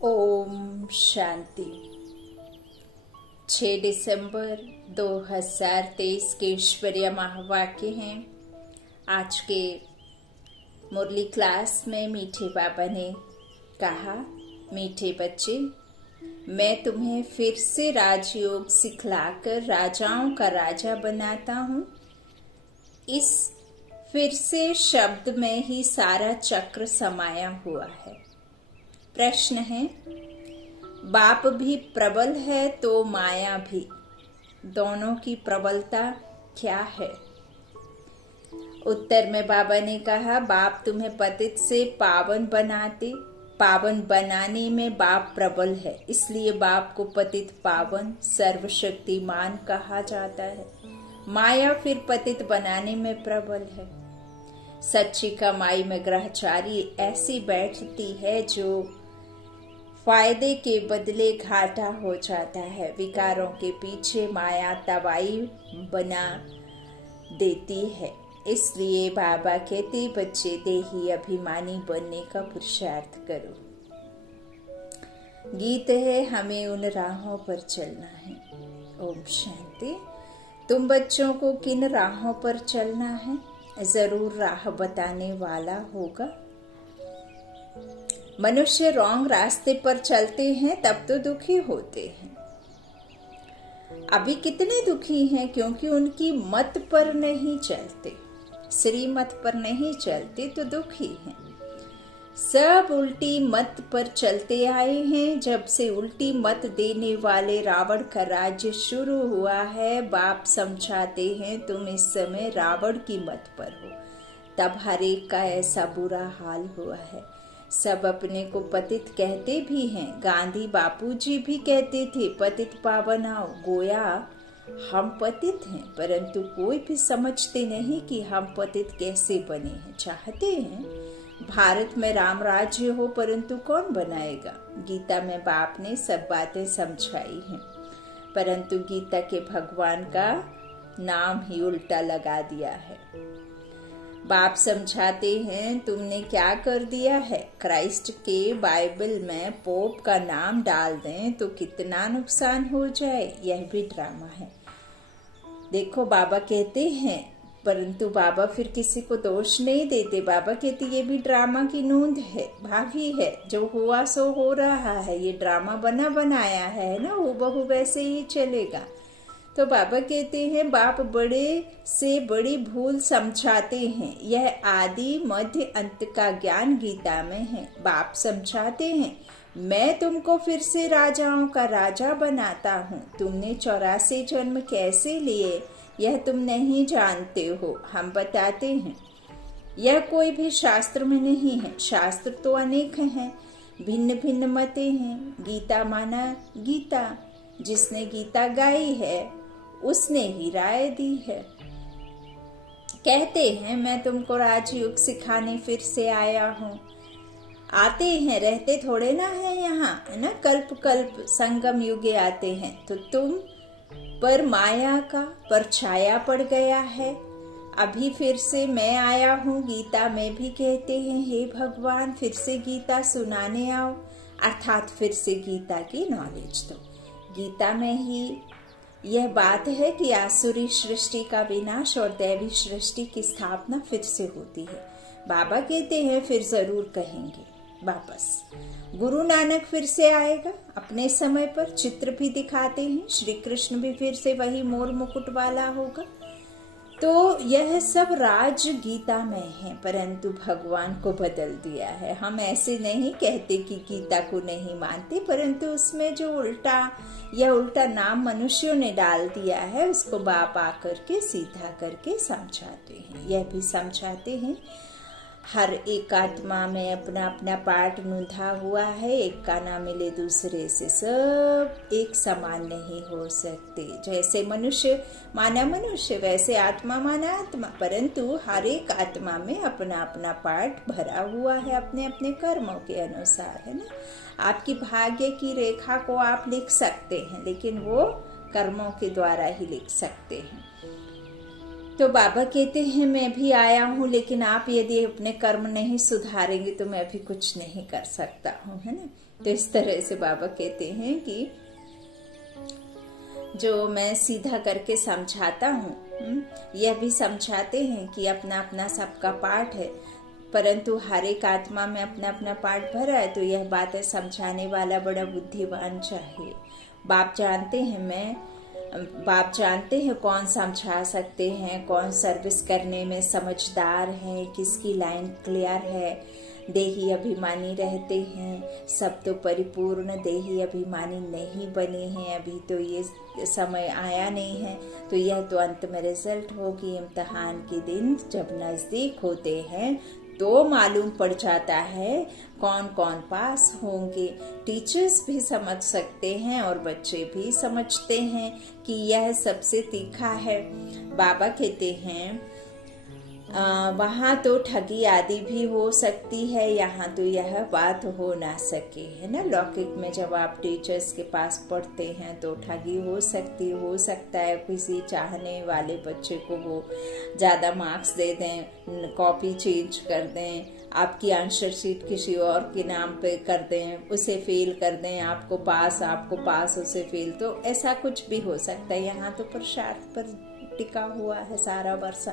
ओम शांति। 6 दिसंबर 2023 के ईश्वरीय महावाक्य हैं। आज के मुरली क्लास में मीठे बाबा ने कहा, मीठे बच्चे, मैं तुम्हें फिर से राजयोग सिखलाकर राजाओं का राजा बनाता हूँ। इस फिर से शब्द में ही सारा चक्र समाया हुआ है। प्रश्न है, बाप भी प्रबल है तो माया भी, दोनों की प्रबलता क्या है? उत्तर में बाबा ने कहा, बाप तुम्हें पतित से पावन बनाने में बाप प्रबल है, इसलिए बाप को पतित पावन सर्वशक्तिमान कहा जाता है। माया फिर पतित बनाने में प्रबल है। सच्ची कमाई में ग्रहचारी ऐसी बैठती है जो फायदे के बदले घाटा हो जाता है। विकारों के पीछे माया तवाई बना देती है। इसलिए बाबा कहते, बच्चे देही अभिमानी बनने का पुरुषार्थ करो। गीत है, हमें उन राहों पर चलना है। ओम शांति। तुम बच्चों को किन राहों पर चलना है? जरूर राह बताने वाला होगा। मनुष्य रॉन्ग रास्ते पर चलते हैं तब तो दुखी होते हैं। अभी कितने दुखी हैं? क्योंकि उनकी मत पर नहीं चलते, श्रीमत पर नहीं चलते तो दुखी हैं। सब उल्टी मत पर चलते आए हैं। जब से उल्टी मत देने वाले रावण का राज्य शुरू हुआ है, बाप समझाते हैं तुम इस समय रावण की मत पर हो। तब हर एक का ऐसा बुरा हाल हुआ है। सब अपने को पतित कहते भी हैं। गांधी बापूजी भी कहते थे, पतित पावन आओ। गोया हम पतित हैं, परंतु कोई भी समझते नहीं कि हम पतित कैसे बने हैं। चाहते हैं भारत में राम राज्य हो, परंतु कौन बनाएगा? गीता में बाप ने सब बातें समझाई हैं, परंतु गीता के भगवान का नाम ही उल्टा लगा दिया है। बाप समझाते हैं, तुमने क्या कर दिया है? क्राइस्ट के बाइबल में पोप का नाम डाल दें तो कितना नुकसान हो जाए। यह भी ड्रामा है। देखो, बाबा कहते हैं, परंतु बाबा फिर किसी को दोष नहीं देते। बाबा कहते ये भी ड्रामा की नूंद है, भागी है। जो हुआ सो हो रहा है। ये ड्रामा बना बनाया है ना, हूबहू वैसे ही चलेगा। तो बाबा कहते हैं, बाप बड़े से बड़ी भूल समझाते हैं। यह आदि मध्य अंत का ज्ञान गीता में है। बाप समझाते हैं, मैं तुमको फिर से राजाओं का राजा बनाता हूँ। तुमने 84 जन्म कैसे लिए यह तुम नहीं जानते हो, हम बताते हैं। यह कोई भी शास्त्र में नहीं है। शास्त्र तो अनेक हैं, भिन्न भिन्न मतें हैं। गीता माना गीता, जिसने गीता गाई है उसने ही राय दी है। कहते हैं, मैं तुमको राजयोग सिखाने फिर से आया हूँ। आते हैं, रहते थोड़े ना है यहाँ, है ना। कल्प कल्प संगम युगे आते हैं। तो तुम पर माया का परछाया पड़ गया है। अभी फिर से मैं आया हूँ। गीता में भी कहते हैं, हे भगवान फिर से गीता सुनाने आओ, अर्थात फिर से गीता की नॉलेज दो। गीता में ही यह बात है कि आसुरी सृष्टि का विनाश और दैवी सृष्टि की स्थापना फिर से होती है। बाबा कहते हैं, फिर जरूर कहेंगे वापस। गुरु नानक फिर से आएगा अपने समय पर। चित्र भी दिखाते हैं, श्री कृष्ण भी फिर से वही मोर मुकुट वाला होगा। तो यह सब राज गीता में है, परंतु भगवान को बदल दिया है। हम ऐसे नहीं कहते कि गीता को नहीं मानते, परंतु उसमें जो उल्टा नाम मनुष्यों ने डाल दिया है, उसको बाप आकर के सीधा करके समझाते हैं। यह भी समझाते हैं, हर एक आत्मा में अपना अपना पार्ट नुधा हुआ है। एक का ना मिले दूसरे से, सब एक समान नहीं हो सकते। जैसे मनुष्य माना मनुष्य, वैसे आत्मा माना आत्मा, परंतु हर एक आत्मा में अपना अपना पार्ट भरा हुआ है अपने अपने कर्मों के अनुसार, है ना। आपकी भाग्य की रेखा को आप लिख सकते हैं, लेकिन वो कर्मों के द्वारा ही लिख सकते हैं। तो बाबा कहते हैं मैं भी आया हूँ, लेकिन आप यदि अपने कर्म नहीं सुधारेंगे तो मैं भी कुछ नहीं कर सकता हूँ, है ना। तो इस तरह से बाबा कहते हैं कि जो मैं सीधा करके समझाता हूँ, यह भी समझाते हैं कि अपना अपना सबका पाठ है, परंतु हर एक आत्मा में अपना अपना पाठ भरा है। तो यह बातें समझाने वाला बड़ा बुद्धिमान चाहिए। बाप जानते हैं कौन समझा सकते हैं, कौन सर्विस करने में समझदार है, किसकी लाइन क्लियर है। देही अभिमानी रहते हैं, सब तो परिपूर्ण देही अभिमानी नहीं बने हैं, अभी तो ये समय आया नहीं है। तो यह तो अंत में रिजल्ट होगी। इम्तिहान के दिन जब नजदीक होते हैं तो मालूम पड़ जाता है कौन कौन पास होंगे। टीचर्स भी समझ सकते हैं और बच्चे भी समझते हैं कि यह सबसे तीखा है। बाबा कहते हैं वहाँ तो ठगी आदि भी हो सकती है, यहाँ तो यह बात हो ना सके, है ना। लौकिक में जब आप टीचर्स के पास पढ़ते हैं तो ठगी हो सकता है। किसी चाहने वाले बच्चे को वो ज्यादा मार्क्स दे दें, कॉपी चेंज कर दें, आपकी आंसर शीट किसी और के नाम पे कर दें, उसे फेल कर दें, आपको पास उसे फेल। तो ऐसा कुछ भी हो सकता है। यहाँ तो पुरुषार्थ पर टिका हुआ है सारा वर्षा।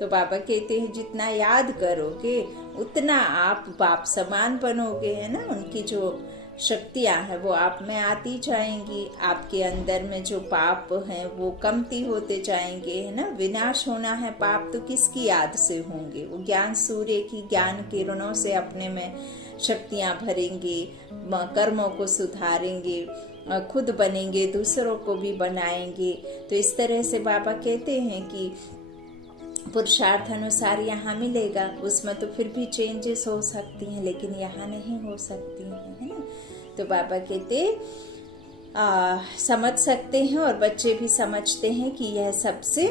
तो बाबा कहते हैं जितना याद करोगे उतना आप बाप समान बनोगे, है ना। उनकी जो शक्तियां हैं वो आप में आती जाएंगी। आपके अंदर में जो पाप हैं वो कमती होते जाएंगे, है ना। विनाश होना है, पाप तो किसकी याद से होंगे। वो ज्ञान सूर्य की ज्ञान किरणों से अपने में शक्तियां भरेंगे, कर्मों को सुधारेंगे, खुद बनेंगे, दूसरों को भी बनाएंगे। तो इस तरह से बाबा कहते हैं कि पुरुषार्थ अनुसार यहाँ मिलेगा, उसमें तो फिर भी चेंजेस हो सकती हैं, लेकिन यहाँ नहीं हो सकती हैं, है ना। तो बाबा कहते समझ सकते हैं और बच्चे भी समझते हैं कि यह सबसे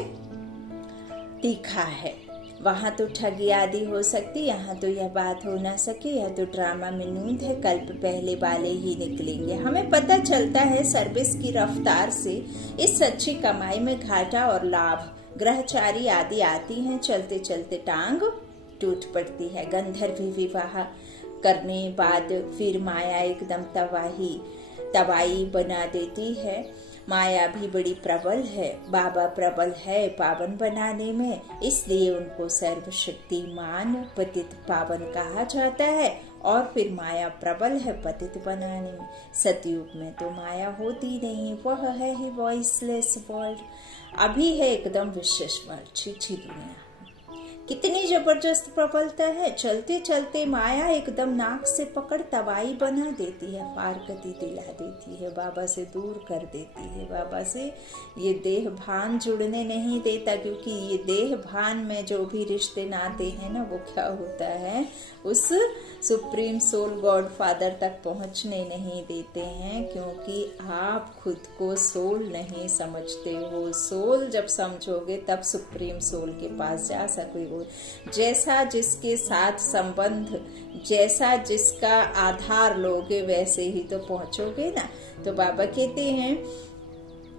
तीखा है। वहाँ तो ठगी आदि हो सकती, यहाँ तो यह बात हो ना सके। यह तो ड्रामा में नींद है, कल्प पहले वाले ही निकलेंगे। हमें पता चलता है सर्विस की रफ्तार से इस सच्ची कमाई में घाटा और लाभ, ग्रहचारी आदि आती हैं, चलते चलते टांग टूट पड़ती है। गंधर्व विवाह करने बाद फिर माया एकदम तबाही बना देती है। माया भी बड़ी प्रबल है, बाबा प्रबल है पावन बनाने में, इसलिए उनको सर्वशक्तिमान पतित पावन कहा जाता है। और फिर माया प्रबल है पतित बनाने में। सतयुग में तो माया होती नहीं, वह है ही वॉइसलेस वर्ल्ड। अभी है एकदम विशेष वर्ल्ड, छीछी दुनिया। कितनी जबरदस्त प्रबलता है। चलते चलते माया एकदम नाक से पकड़ तबाही बना देती है, फारकती दिला देती है, बाबा से दूर कर देती है। बाबा से ये देह भान जुड़ने नहीं देता, क्योंकि ये देह भान में जो भी रिश्ते नाते हैं ना, वो क्या होता है, उस सुप्रीम सोल गॉड फादर तक पहुंचने नहीं देते हैं, क्योंकि आप खुद को सोल नहीं समझते हो। सोल जब समझोगे तब सुप्रीम सोल के पास जा सकोगे। जैसा जिसके साथ संबंध, जैसा जिसका आधार लोगे, वैसे ही तो पहुंचोगे ना। तो बाबा कहते हैं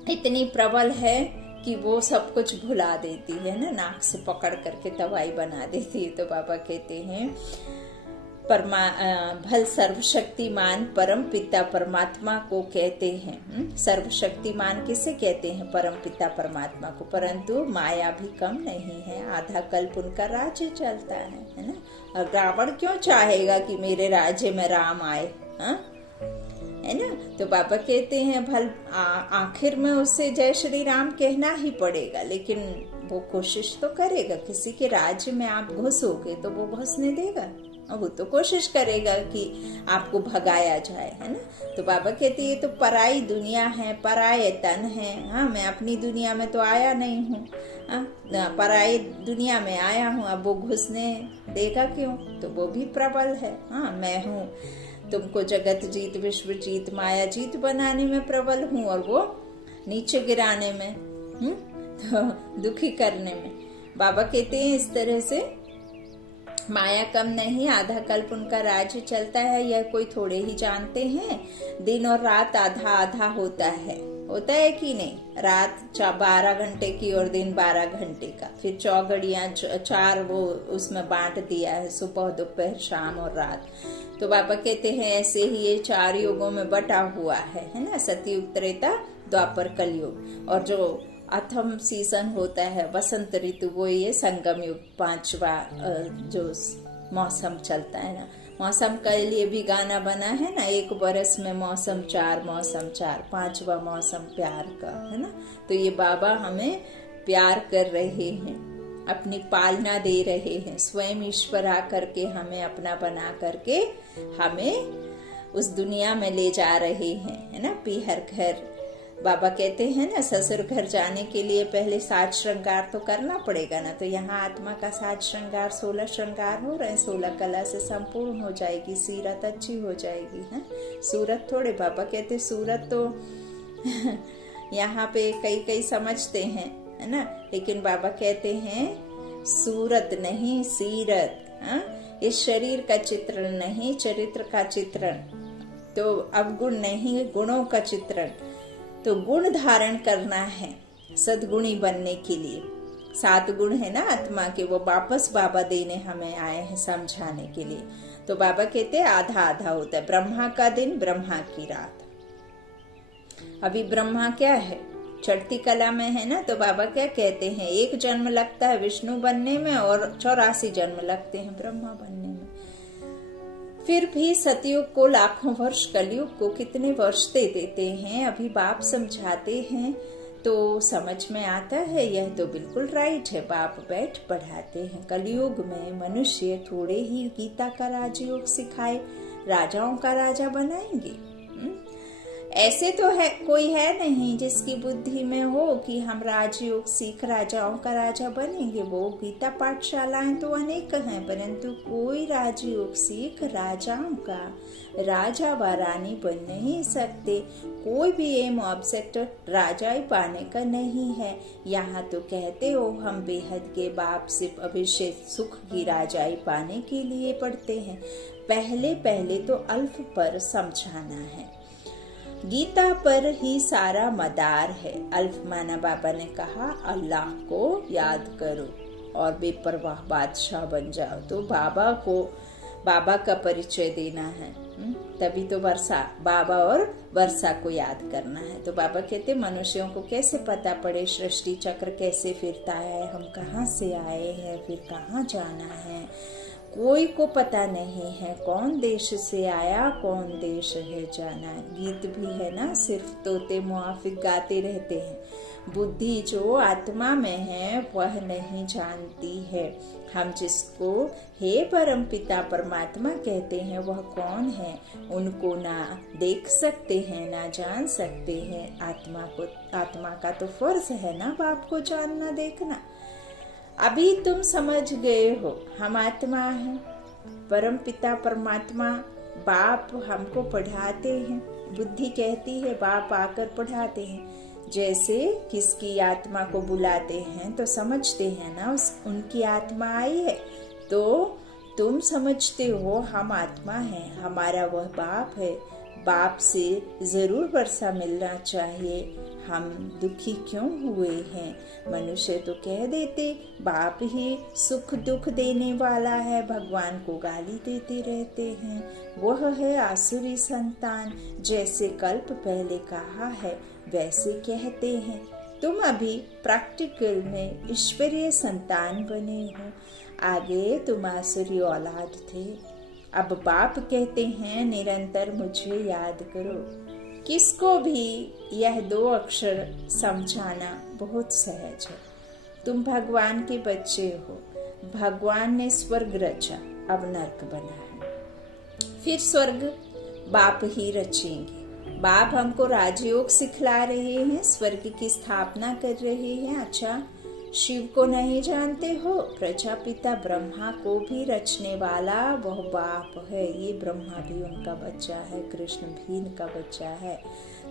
इतनी प्रबल है कि वो सब कुछ भुला देती है ना, नाक से पकड़ करके तबाही बना देती है। तो बाबा कहते हैं भल सर्वशक्तिमान परम पिता परमात्मा को कहते हैं। सर्वशक्तिमान किसे कहते हैं? परम पिता परमात्मा को। परंतु माया भी कम नहीं है, आधा कल्प उनका राज्य चलता है ना। और रावण क्यों चाहेगा कि मेरे राज्य में राम आए, है ना। तो बाबा कहते हैं भल आखिर में उससे जय श्री राम कहना ही पड़ेगा, लेकिन वो कोशिश तो करेगा। किसी के राज्य में आप घुसोगे तो वो घुसने देगा, वो तो कोशिश करेगा कि आपको भगाया जाए, है ना। तो बाबा कहते ये तो पराई दुनिया है, पराये तन है। हाँ, मैं अपनी दुनिया में तो आया नहीं हूँ, पराई दुनिया में आया हूँ, अब वो घुसने देगा क्यों? तो वो भी प्रबल है। हाँ, मैं हूँ तुमको जगत जीत विश्व जीत माया जीत बनाने में प्रबल हूँ, और वो नीचे गिराने में, तो दुखी करने में। बाबा कहते हैं इस तरह से माया कम नहीं, आधा कल्प उनका राज्य चलता है। यह कोई थोड़े ही जानते हैं। दिन और रात आधा आधा होता है, होता है कि नहीं, रात 12 घंटे की और दिन 12 घंटे का, फिर चौघड़ियां 4 वो उसमें बांट दिया है, सुबह दोपहर शाम और रात। तो बाबा कहते हैं ऐसे ही ये 4 युगों में बटा हुआ है ना, सतयुग, त्रेता, द्वापर, कलयुग। और जो अथम सीजन होता है वसंत ऋतु, वो ये संगम युग, 5वां जो मौसम चलता है ना। मौसम के लिए भी गाना बना है ना, 1 बरस में मौसम 4, मौसम 4, 5वां मौसम प्यार का, है ना। तो ये बाबा हमें प्यार कर रहे हैं, अपनी पालना दे रहे हैं, स्वयं ईश्वर आकर के हमें अपना बना करके हमें उस दुनिया में ले जा रहे हैं, है ना। पीहर घर, बाबा कहते हैं ना, ससुर घर जाने के लिए पहले साज श्रृंगार तो करना पड़ेगा ना। तो यहाँ आत्मा का साज श्रृंगार 16 श्रृंगार हो रहे हैं, 16 कला से संपूर्ण हो जाएगी, सीरत अच्छी हो जाएगी, है। सूरत थोड़े, बाबा कहते सूरत तो यहाँ पे कई समझते हैं, है ना, लेकिन बाबा कहते हैं सूरत नहीं सीरत। हाँ, इस शरीर का चित्रण नहीं, चरित्र का चित्रण। तो अवगुण नहीं, गुणों का चित्रण। तो गुण धारण करना है सद्गुणी बनने के लिए। 7 गुण है ना आत्मा के, वो वापस बाबा देने हमें आए हैं, समझाने के लिए। तो बाबा कहते हैं आधा आधा होता है, ब्रह्मा का दिन, ब्रह्मा की रात। अभी ब्रह्मा क्या है, चढ़ती कला में है ना। तो बाबा क्या कहते हैं, 1 जन्म लगता है विष्णु बनने में और 84 जन्म लगते हैं ब्रह्मा बनने में। फिर भी सतयुग को लाखों वर्ष, कलयुग को कितने वर्ष दे देते हैं। अभी बाप समझाते हैं तो समझ में आता है, यह तो बिल्कुल राइट है। बाप बैठ पढ़ाते हैं। कलयुग में मनुष्य थोड़े ही गीता का राजयोग सिखाए राजाओं का राजा बनाएंगे। ऐसे तो है कोई है नहीं जिसकी बुद्धि में हो कि हम राजयोग सीख राजाओं का राजा बनेंगे। वो गीता पाठशालाएं तो अनेक हैं, परंतु कोई राजयोग सीख राजाओं का राजा व रानी बन नहीं सकते। कोई भी एम ऑब्जेक्ट राजा ही पाने का नहीं है। यहाँ तो कहते हो हम बेहद के बाप से अभिषेक सुख की राजाई पाने के लिए पढ़ते हैं। पहले तो अल्फ पर समझाना है। गीता पर ही सारा मदार है। अल्फ माना बाबा ने कहा अल्लाह को याद करो और बेपरवाह बादशाह बन जाओ। तो बाबा का परिचय देना है, तभी तो वर्षा, बाबा और वर्षा को याद करना है। तो बाबा कहते मनुष्यों को कैसे पता पड़े सृष्टि चक्र कैसे फिरता है, हम कहाँ से आए हैं, फिर कहाँ जाना है। कोई को पता नहीं है कौन देश से आया, कौन देश है जाना। गीत भी है ना, सिर्फ तोते मुआफिक गाते रहते हैं। बुद्धि जो आत्मा में है वह नहीं जानती है। हम जिसको हे परम पिता परमात्मा कहते हैं वह कौन है, उनको ना देख सकते हैं ना जान सकते हैं। आत्मा का तो फर्ज है ना बाप को जानना देखना। अभी तुम समझ गए हो हम आत्मा हैं, परम पिता परमात्मा बाप हमको पढ़ाते हैं। बुद्धि कहती है बाप आकर पढ़ाते हैं। जैसे किसकी आत्मा को बुलाते हैं तो समझते हैं ना उनकी आत्मा आई है। तो तुम समझते हो हम आत्मा हैं, हमारा वह बाप है। बाप से जरूर वर्षा मिलना चाहिए। हम दुखी क्यों हुए हैं? मनुष्य तो कह देते बाप ही सुख दुख देने वाला है, भगवान को गाली देते रहते हैं। वह है आसुरी संतान, जैसे कल्प पहले कहा है वैसे कहते हैं। तुम अभी प्रैक्टिकल में ईश्वरीय संतान बने हो, आगे तुम आसुरी औलाद थे। अब बाप कहते हैं निरंतर मुझे याद करो। किसको भी यह 2 अक्षर समझाना बहुत सहज है। तुम भगवान के बच्चे हो। भगवान ने स्वर्ग रचा, अब नरक बना है, फिर स्वर्ग बाप ही रचेंगे। बाप हमको राजयोग सिखला रहे हैं, स्वर्ग की स्थापना कर रहे हैं। अच्छा, शिव को नहीं जानते हो? प्रजापिता ब्रह्मा को भी रचने वाला वह बाप है। ये ब्रह्मा भी उनका बच्चा है, कृष्ण भी इनका बच्चा है।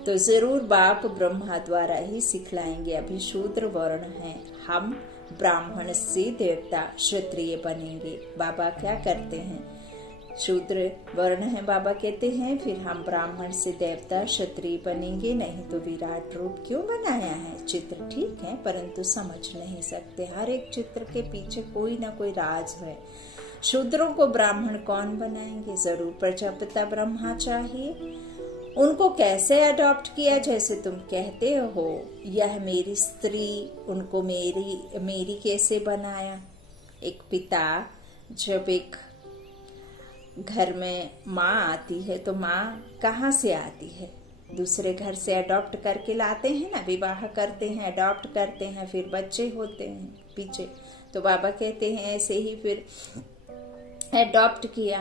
तो जरूर बाप ब्रह्मा द्वारा ही सिखलाएंगे। अभी शूद्र वर्ण है, हम ब्राह्मण से देवता क्षत्रिय बनेंगे। बाबा क्या करते हैं? शूद्र वर्ण है बाबा कहते हैं, फिर हम ब्राह्मण से देवता क्षत्रिय बनेंगे, नहीं तो विराट रूप क्यों बनाया है। चित्र ठीक है परंतु समझ नहीं सकते, हर एक चित्र के पीछे कोई ना कोई राज है। शूद्रों को ब्राह्मण कौन बनाएंगे, जरूर प्रजापिता ब्रह्मा चाहिए। उनको कैसे अडॉप्ट किया, जैसे तुम कहते हो यह मेरी स्त्री, उनको मेरी कैसे बनाया। एक पिता जब एक घर में माँ आती है तो माँ कहाँ से आती है, दूसरे घर से अडॉप्ट करके लाते हैं ना, विवाह करते हैं, अडॉप्ट करते हैं, फिर बच्चे होते हैं पीछे। तो बाबा कहते हैं ऐसे ही फिर अडॉप्ट किया।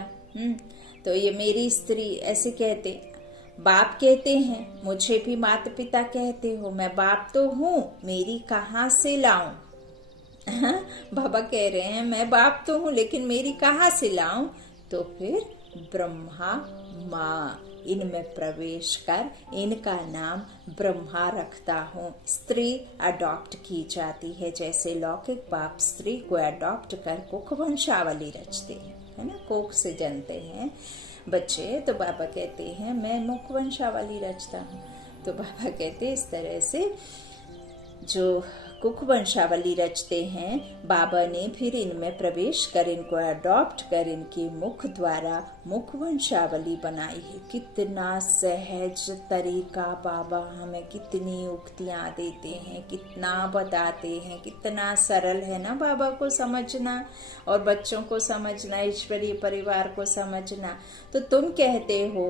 तो ये मेरी स्त्री ऐसे कहते। बाप कहते हैं मुझे भी माता पिता कहते हो, मैं बाप तो हूँ, मेरी कहाँ से लाऊं। बाबा कह रहे हैं मैं बाप तो हूँ लेकिन मेरी कहाँ से लाऊं। तो फिर ब्रह्मा माँ इनमें प्रवेश कर इनका नाम ब्रह्मा रखता हूँ। स्त्री अडॉप्ट की जाती है, जैसे लौकिक बाप स्त्री को अडॉप्ट कर कुख वंशावली रचते हैं, है ना, कोख से जनते हैं बच्चे। तो बाबा कहते हैं मैं मुख वंशावली रचता हूँ। तो बाबा कहते हैं इस तरह से जो कुख वंशावली रचते हैं, बाबा ने फिर इनमें प्रवेश कर इनको अडॉप्ट कर इनके मुख द्वारा मुख वंशावली बनाई है। कितना सहज तरीका बाबा हमें कितनी उक्तियां देते हैं, कितना बताते हैं, कितना सरल है ना बाबा को समझना और बच्चों को समझना, ईश्वरीय परिवार को समझना। तो तुम कहते हो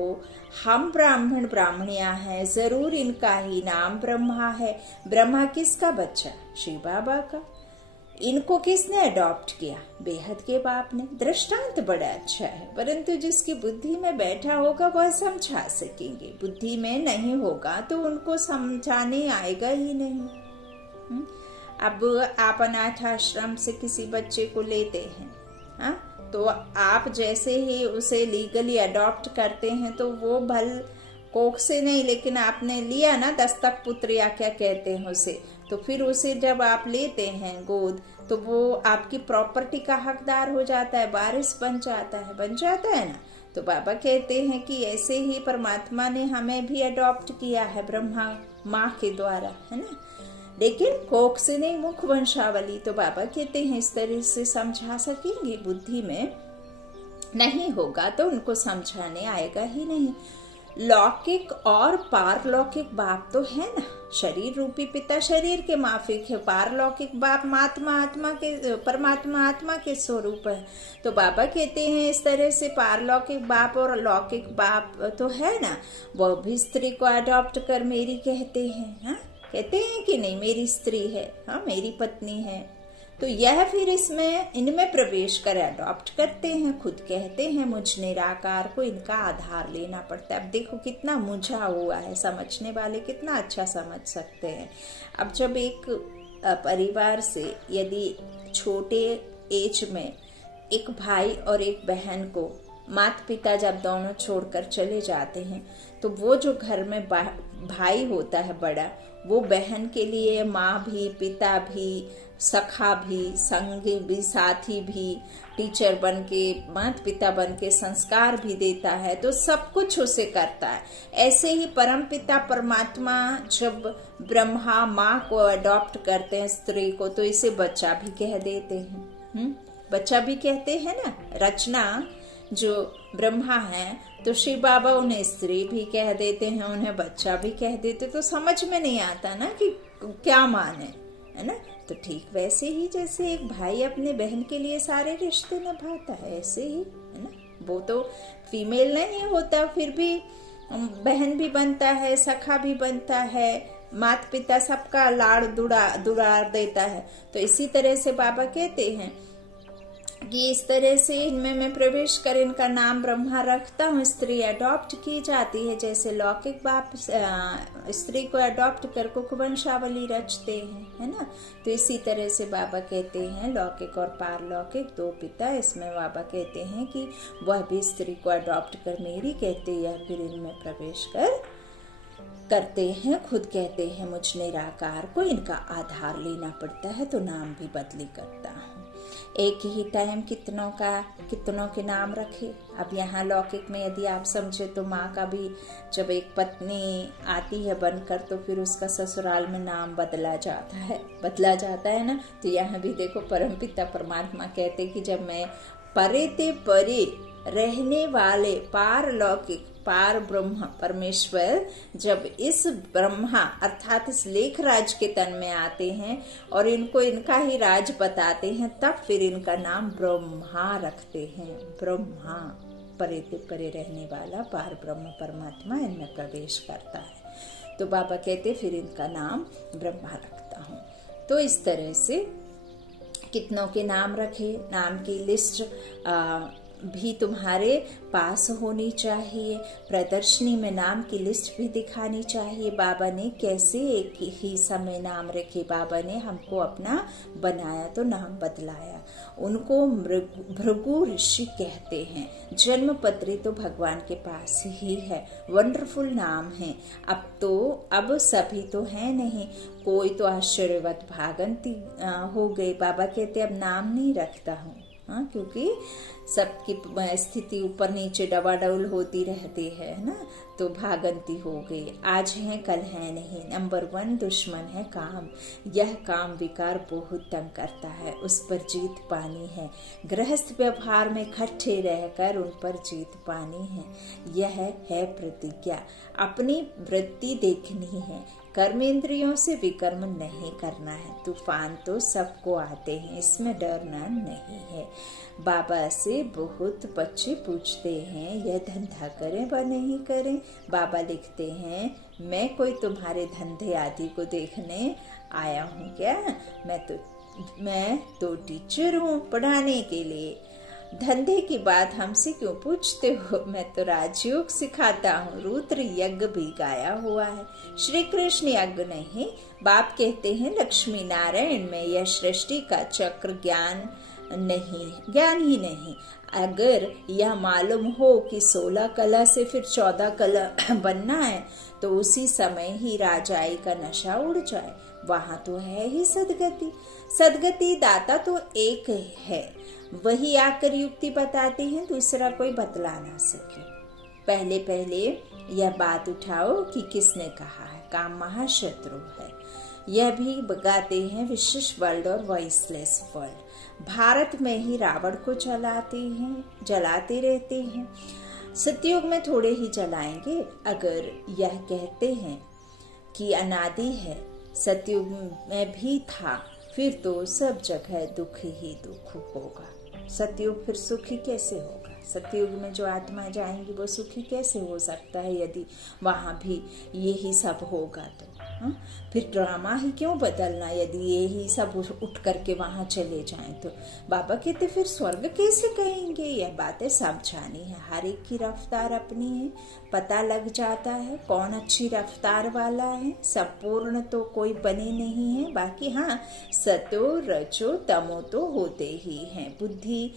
हम ब्राह्मण ब्राह्मणियां हैं, जरूर इनका ही नाम ब्रह्मा है। ब्रह्मा किसका बच्चा, श्री बाबा का। इनको किसने अडॉप्ट किया, बेहद के बाप ने। दृष्टांत बड़ा अच्छा है, परंतु जिसकी बुद्धि में बैठा होगा वह समझा सकेंगे, बुद्धि में नहीं होगा तो उनको समझाने आएगा ही नहीं। अब आप अनाथ आश्रम से किसी बच्चे को लेते हैं, हाँ, तो आप जैसे ही उसे लीगली अडॉप्ट करते हैं तो वो भल कोख से नहीं, लेकिन आपने लिया ना दस्तक पुत्र या क्या कहते हैं उसे, तो फिर उसे जब आप लेते हैं गोद तो वो आपकी प्रॉपर्टी का हकदार हो जाता है, वारिस बन जाता है ना। तो बाबा कहते हैं कि ऐसे ही परमात्मा ने हमें भी अडॉप्ट किया है ब्रह्मा माँ के द्वारा, है ना, लेकिन कोख से नहीं, मुख वंशावली। तो बाबा कहते हैं इस तरह से समझा सकेंगे, बुद्धि में नहीं होगा तो उनको समझाने आएगा ही नहीं। लौकिक और पारलौकिक बाप तो है ना, शरीर रूपी पिता शरीर के माफिक है, पारलौकिक बाप परमात्मा आत्मा के स्वरूप है। तो बाबा कहते हैं इस तरह से पारलौकिक बाप और लौकिक बाप तो है ना, वह भी स्त्री को अडॉप्ट कर मेरी कहते हैं, हाँ? कहते हैं कि नहीं मेरी स्त्री है, हाँ मेरी पत्नी है। तो यह फिर इनमें प्रवेश कर अडॉप्ट करते हैं, खुद कहते हैं मुझ निराकार को इनका आधार लेना पड़ता है। अब देखो कितना मुझा हुआ है, समझने वाले कितना अच्छा समझ सकते हैं। अब जब एक परिवार से यदि छोटे एज में एक भाई और एक बहन को माता पिता जब दोनों छोड़कर चले जाते हैं तो वो जो घर में भाई होता है बड़ा, वो बहन के लिए माँ भी, पिता भी, सखा भी, संगी भी, साथी भी, टीचर बन के, माता पिता बन के संस्कार भी देता है, तो सब कुछ उसे करता है। ऐसे ही परम पिता परमात्मा जब ब्रह्मा माँ को अडॉप्ट करते हैं स्त्री को, तो इसे बच्चा भी कह देते हैं। बच्चा भी कहते हैं ना, रचना जो ब्रह्मा है तो श्री बाबा उन्हें स्त्री भी कह देते हैं, उन्हें बच्चा भी कह देते। तो समझ में नहीं आता ना कि क्या माने, है ना। तो ठीक वैसे ही जैसे एक भाई अपने बहन के लिए सारे रिश्ते निभाता है, ऐसे ही, है ना। वो तो फीमेल नहीं होता, फिर भी बहन भी बनता है, सखा भी बनता है, माता पिता सबका लाड़ दुलार देता है। तो इसी तरह से बाबा कहते हैं कि इस तरह से इनमें मैं प्रवेश कर इनका नाम ब्रह्मा रखता हूँ। स्त्री अडॉप्ट की जाती है, जैसे लौकिक बाप स्त्री को अडॉप्ट कर कुख वंशावली रचते हैं, है ना। तो इसी तरह से बाबा कहते हैं लौकिक और पारलौकिक दो पिता, इसमें बाबा कहते हैं कि वह भी स्त्री को अडॉप्ट कर मेरी कहते हैं, फिर इनमें प्रवेश करते हैं, खुद कहते हैं मुझ निराकार को इनका आधार लेना पड़ता है, तो नाम भी बदली करता हूँ। एक ही टाइम कितनों के नाम रखे। अब यहाँ लौकिक में यदि आप समझे तो माँ का भी जब एक पत्नी आती है बनकर तो फिर उसका ससुराल में नाम बदला जाता है ना। तो यहाँ भी देखो परमपिता परमात्मा कहते कि जब मैं परे ते परे रहने वाले पारलौकिक पार ब्रह्म परमेश्वर जब इस ब्रह्मा अर्थात इस लेख राज के तन में आते हैं और इनको इनका ही राज बताते हैं, तब फिर इनका नाम ब्रह्मा रखते हैं। ब्रह्मा परे ते परे रहने वाला पार ब्रह्म परमात्मा इनमें प्रवेश करता है। तो बाबा कहते फिर इनका नाम ब्रह्मा रखता हूँ। तो इस तरह से कितनों के नाम रखे, नाम की लिस्ट भी तुम्हारे पास होनी चाहिए। प्रदर्शनी में नाम की लिस्ट भी दिखानी चाहिए। बाबा ने कैसे एक ही समय नाम रखे, बाबा ने हमको अपना बनाया तो नाम बदलाया। उनको भृगु ऋषि कहते हैं। जन्म पत्री तो भगवान के पास ही है, वंडरफुल नाम है। अब सभी तो है नहीं, कोई तो आश्चर्यवत भागंती हो गई। बाबा कहते अब नाम नहीं रखता हूँ, क्योंकि सबकी स्थिति ऊपर नीचे डबाडोल होती रहती है ना, तो भागंती हो गई। आज है कल है नहीं। नंबर 1 दुश्मन है काम। यह काम विकार बहुत तंग करता है, उस पर जीत पानी है। गृहस्थ व्यवहार में इकट्ठे रहकर उन पर जीत पानी है। यह है प्रतिज्ञा। अपनी वृत्ति देखनी है, कर्मेंद्रियों से विकर्म नहीं करना है। तूफान तो सबको आते हैं, इसमें डरना नहीं है। बाबा से बहुत बच्चे पूछते हैं यह धंधा करें व नहीं करें। बाबा लिखते हैं मैं कोई तुम्हारे धंधे आदि को देखने आया हूँ क्या? मैं तो टीचर हूँ पढ़ाने के लिए। धंधे की बात हमसे क्यों पूछते हो? मैं तो राजयोग सिखाता हूँ। रुद्र यज्ञ भी गाया हुआ है, श्री कृष्ण यज्ञ नहीं। बाप कहते हैं लक्ष्मी नारायण में यह सृष्टि का चक्र ज्ञान ही नहीं। अगर यह मालूम हो कि 16 कला से फिर 14 कला बनना है तो उसी समय ही राजाई का नशा उड़ जाए। वहां तो है ही सदगति दाता तो एक है, वही आकर युक्ति बताते हैं, दूसरा कोई बतला ना सके। पहले यह बात उठाओ कि किसने कहा है काम महाशत्रु है। यह भी बगाते हैं विशेष वर्ल्ड और वॉइसलेस वर्ल्ड। भारत में ही रावण को जलाते रहते हैं। सतयुग में थोड़े ही जलाएंगे। अगर यह कहते हैं कि अनादि है, सतयुग में भी था, फिर तो सब जगह दुख ही दुख होगा। सतयुग फिर सुखी कैसे होगा? सतयुग में जो आत्मा जाएंगी वो सुखी कैसे हो सकता है यदि वहां भी यही सब होगा तो? फिर ड्रामा ही क्यों बदलना यदि यही सब उठ करके वहां चले जाएं तो? बाबा कहते फिर स्वर्ग कैसे कहेंगे? यह बातें सब जानी है। हर एक की रफ्तार अपनी है, पता लग जाता है कौन अच्छी रफ्तार वाला है। संपूर्ण तो कोई बने नहीं है। बाकी हाँ, सतो रजो तमो तो होते ही हैं। बुद्धि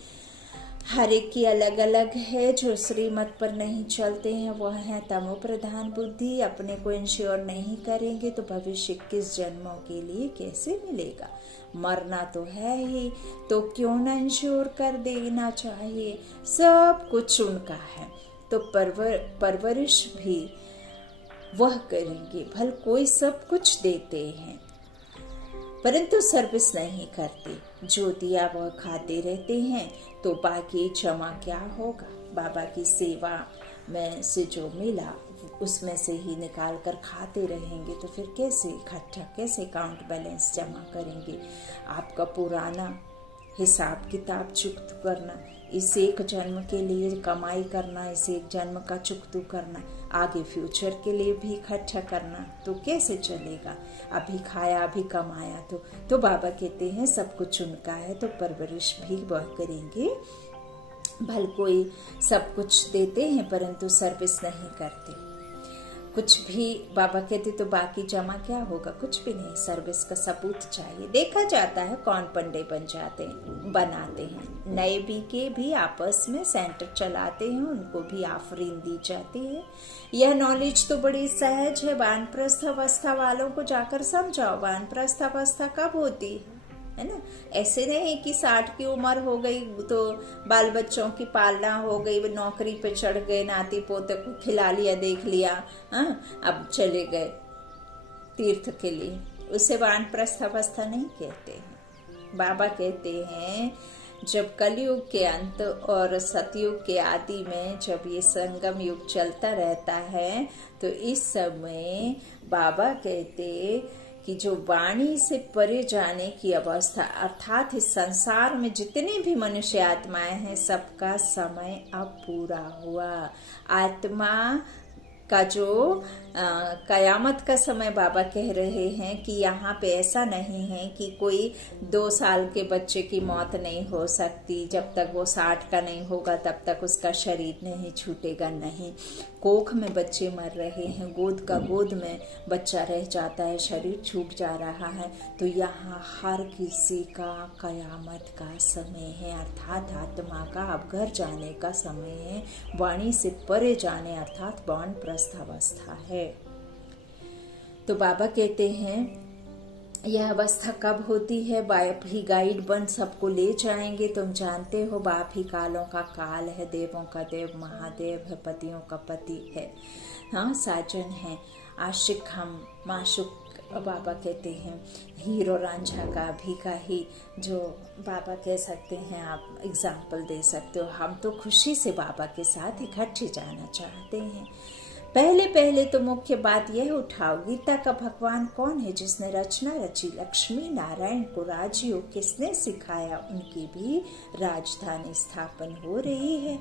हर एक की अलग अलग है। जो श्रीमत पर नहीं चलते हैं वह है तमो प्रधान बुद्धि। अपने को इंश्योर नहीं करेंगे तो भविष्य 21 जन्मों के लिए कैसे मिलेगा? मरना तो है ही, तो क्यों न इंश्योर कर देना चाहिए। सब कुछ उनका है तो परवरिश भी वह करेंगे। भल कोई सब कुछ देते हैं परंतु सर्विस नहीं करते। जो दिया वह खाते रहते हैं तो बाकी जमा क्या होगा? बाबा की सेवा में से जो मिला उसमें से ही निकाल कर खाते रहेंगे तो फिर कैसे इकट्ठा, कैसे अकाउंट बैलेंस जमा करेंगे? आपका पुराना हिसाब किताब चुकता करना, इस एक जन्म के लिए कमाई करना, इस एक जन्म का चुकतू करना, आगे फ्यूचर के लिए भी इकट्ठा करना, तो कैसे चलेगा? अभी खाया अभी कमाया तो बाबा कहते हैं सब कुछ उनका है तो परवरिश भी वह करेंगे। भल कोई सब कुछ देते हैं परंतु सर्विस नहीं करते कुछ भी। बाबा कहते तो बाकी जमा क्या होगा? कुछ भी नहीं। सर्विस का सबूत चाहिए। देखा जाता है कौन पंडे बनाते हैं। नए बीके भी आपस में सेंटर चलाते हैं, उनको भी आफरीन दी जाती है। यह नॉलेज तो बड़ी सहज है। वानप्रस्थ अवस्था वालों को जाकर समझाओ वानप्रस्थ अवस्था कब होती है। है ना। ऐसे नहीं कि 60 की उम्र हो गई तो बाल बच्चों की पालना हो गई, नौकरी पे चढ़ गए, नाती पोते को खिला लिया, देख लिया, अब चले गए तीर्थ के लिए। उसे वानप्रस्थ अवस्था नहीं कहते हैं। बाबा कहते हैं जब कलयुग के अंत और सतयुग के आदि में जब ये संगम युग चलता रहता है तो इस समय बाबा कहते कि जो वाणी से परे जाने की अवस्था, अर्थात इस संसार में जितनी भी मनुष्य आत्माएं हैं सबका समय अब पूरा हुआ। आत्मा का जो कयामत का समय बाबा कह रहे हैं कि यहाँ पे ऐसा नहीं है कि कोई 2 साल के बच्चे की मौत नहीं हो सकती, जब तक वो 60 का नहीं होगा तब तक उसका शरीर नहीं छूटेगा। नहीं, कोख में बच्चे मर रहे हैं, गोद में बच्चा रह जाता है, शरीर छूट जा रहा है। तो यहाँ हर किसी का कयामत का समय है, अर्थात आत्मा का अब घर जाने का समय है। वाणी से परे जाने अर्थात वानप्रस्थ अवस्था है। तो बाबा कहते हैं यह अवस्था कब होती है? बाप ही गाइड बन सबको ले जाएंगे। तुम जानते हो बाप ही कालों का काल है, देवों का देव महादेव है, पतियों का पति है, हाँ साजन है, आशिक हम माशुक। बाबा कहते हैं हीरो रांझा का भी का ही जो बाबा कह सकते हैं, आप एग्जाम्पल दे सकते हो। हम तो खुशी से बाबा के साथ इकट्ठे जाना चाहते हैं। पहले तो मुख्य बात यह उठाओ, गीता का भगवान कौन है जिसने रचना रची? लक्ष्मी नारायण को राजयोग किसने सिखाया? उनकी भी राजधानी स्थापन हो रही है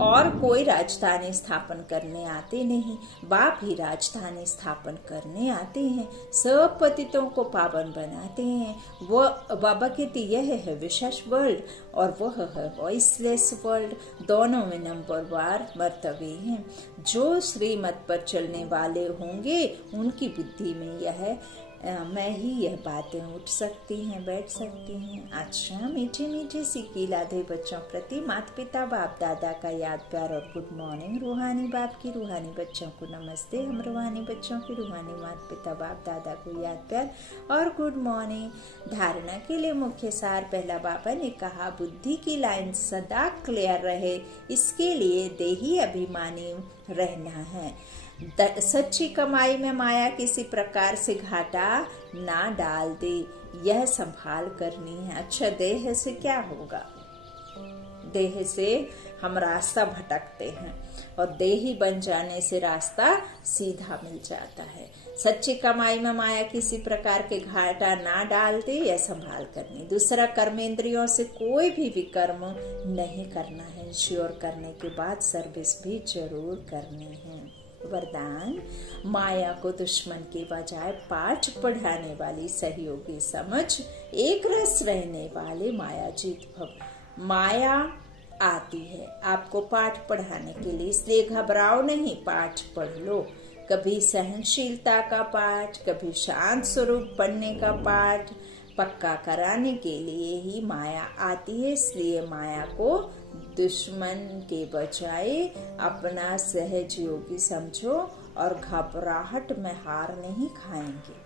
और कोई राजधानी स्थापन करने आते नहीं, बाप ही राजधानी स्थापन करने आते हैं, सब पतितों को पावन बनाते हैं। वो बाबा कहते यह है विशेष वर्ल्ड और वह है वॉइसलेस वर्ल्ड, दोनों में नंबर 1 मर्तबे हैं। जो श्रीमत पर चलने वाले होंगे उनकी बुद्धि में यह मैं ही यह बातें उठ सकती हैं, बैठ सकती हैं। अच्छा, मीठी मीठी सी कीलाधे बच्चों प्रति माता पिता बाप दादा का याद प्यार और गुड मॉर्निंग। रूहानी बाप की रूहानी बच्चों को नमस्ते। हम रूहानी बच्चों की रूहानी माता पिता बाप दादा को याद प्यार और गुड मॉर्निंग। धारणा के लिए मुख्य सार, पहला बाबा ने कहा बुद्धि की लाइन सदा क्लियर रहे, इसके लिए देही अभिमानी रहना है। सच्ची कमाई में माया किसी प्रकार से घाटा ना डाल दे, यह संभाल करनी है। अच्छा, देह से क्या होगा? देह से हम रास्ता भटकते हैं और देही बन जाने से रास्ता सीधा मिल जाता है। सच्ची कमाई में माया किसी प्रकार के घाटा ना डाल दे, यह संभाल करनी। दूसरा, कर्मेंद्रियों से कोई भी विकर्म नहीं करना है। श्योर करने के बाद सर्विस भी जरूर करनी है। वरदान, माया को दुश्मन के बजाय पाठ पढ़ाने वाली सहयोगी समझ, एक रस रहने वाले माया जीत भव। माया आती है आपको पाठ पढ़ाने के लिए, इसलिए घबराओ नहीं, पाठ पढ़ लो। कभी सहनशीलता का पाठ, कभी शांत स्वरूप बनने का पाठ पक्का कराने के लिए ही माया आती है। इसलिए माया को दुश्मन के बजाय अपना सहयोगी समझो और घबराहट में हार नहीं खाएंगे।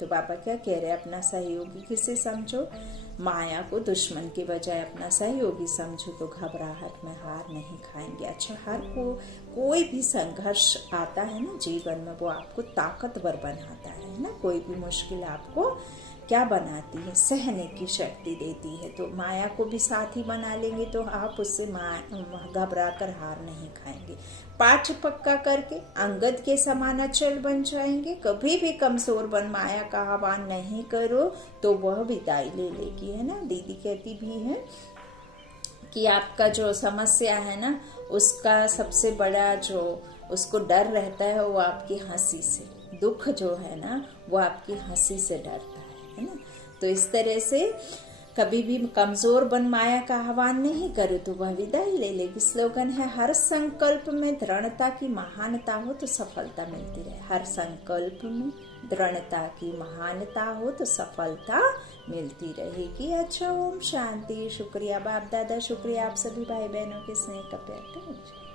तो बाबा क्या कह रहे हैं? अपना सहयोगी किसे समझो? माया को दुश्मन के बजाय अपना सहयोगी समझो तो घबराहट में हार नहीं खाएंगे। अच्छा, हर को कोई भी संघर्ष आता है ना जीवन में, वो आपको ताकतवर बनाता है ना। कोई भी मुश्किल आपको क्या बनाती है? सहने की शक्ति देती है। तो माया को भी साथी बना लेंगे तो आप उससे घबरा कर हार नहीं खाएंगे। पाठ पक्का करके अंगद के समान अचल बन जाएंगे। कभी भी कमजोर बन माया का आह्वान नहीं करो तो वह विदाई ले लेगी, है ना। दीदी कहती भी है कि आपका जो समस्या है ना, उसका सबसे बड़ा जो उसको डर रहता है वो आपकी हंसी से। दुख जो है ना वो आपकी हंसी से डरता है ना। तो इस तरह से कभी भी कमजोर बन माया का आह्वान नहीं करो तो वह विदाई ले लेगी। स्लोगन है, हर संकल्प में दृढ़ता की महानता हो तो सफलता मिलती रहे। हर संकल्प में दृढ़ता की महानता हो तो सफलता मिलती रहेगी। अच्छा, ओम शांति। शुक्रिया बाप दादा, शुक्रिया आप सभी भाई बहनों के स्नेह का प्यार।